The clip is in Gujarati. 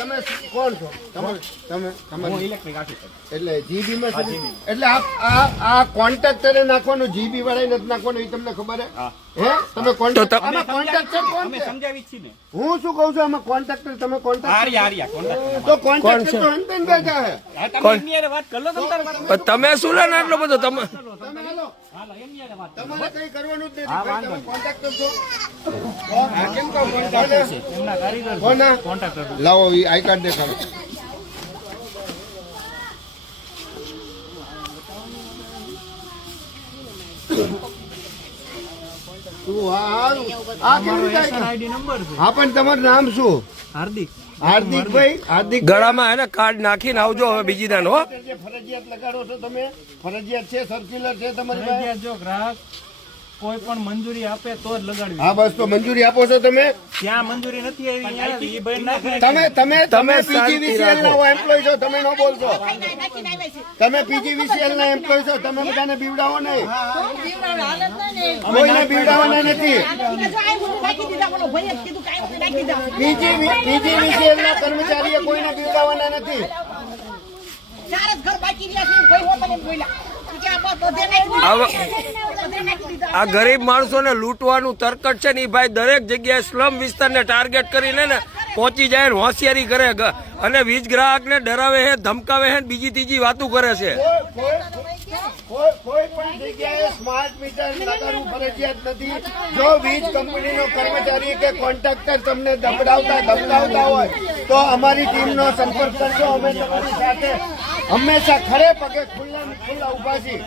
તમે કોણ છો? તમે ઇલેક્ટ્રિક આર્ટિકલ એટલે જીબી માં એટલે આ કોન્ટ્રાક્ટરે નાખવાનું, જીબી વાળા નથી નાખવાનું, એ તમને ખબર હે? તમે કોન્ટ્રાક્ટર કોણ છે? સમજાવી છીએ ને. હું શું કઉ છું, આમાં કોન્ટ્રાક્ટર તમે કોન્ટ્રાક્ટર તો કોન્ટ્રાક્ટર તો અંતન બેઠા હે. વાત કરો તમે. તમે શું લે આટલો બધો તમે તમે હાલો, હાલો એમની હારે વાત તમારે કઈ કરવાનું જ નથી ભાઈ, તમે કોન્ટ્રાક્ટર છો. કેમ કહો એમના કારીગર કોના? કોન્ટ્રાક્ટર લાવો ઈ આઈ કાર્ડ દેખાડો. આઈડી નંબર છે. હા પણ તમારું નામ શું? હાર્દિક હાર્દિકભાઈ. હાર્દિક ગળામાં એને કાર્ડ નાખીને આવજો હવે બીજી દાન હો. જે ફરજિયાત લગાડો છો તમે, ફરજિયાત છે, સર્ક્યુલર છે તમારી પાસે? ફરજિયાત જો ગ્રાહક કોઈ પણ મંજૂરી આપે તો જ લગાડવી. હા બસ તો મંજૂરી આપો છો તમે? ત્યાં મંજૂરી નથી આવી ઈ ભાઈ નાખે. તમે પીજીવીસીએલ ના એમ્પ્લોય છો, તમે ન બોલશો. તમે પીજીવીસીએલ ના એમ્પ્લોય છો, તમે બધાને બીવડાવો નહીં. કોઈને બીવડાવવાના નથી. પીજીવીસીએલ ના કર્મચારીએ કોઈને બીવડાવવાના નથી. આ ગરીબ માણસોને લૂંટવાનું તરકટ છે ને, ઈ ભાઈ દરેક જગ્યાએ સ્લમ વિસ્તારને ટાર્ગેટ કરીને ને પહોંચી જાય ને હોશિયારી કરે અને વીજ ગ્રાહકને ડરાવે છે, ધમકાવે છે, બીજી ત્રીજી વાતો કરે છે. કોઈ પણ જગ્યાએ સ્માર્ટ મીટર લગાડવું ફરજિયાત નથી. જો વીજ કંપનીનો કર્મચારી કે કોન્ટ્રાક્ટર તમને ધમકાવતા હોય તો અમારી ટીમનો સંપર્ક કરજો. અમે તમારી સાથે હંમેશા ખડે પગે ખુલ્લા ઉભા છીએ.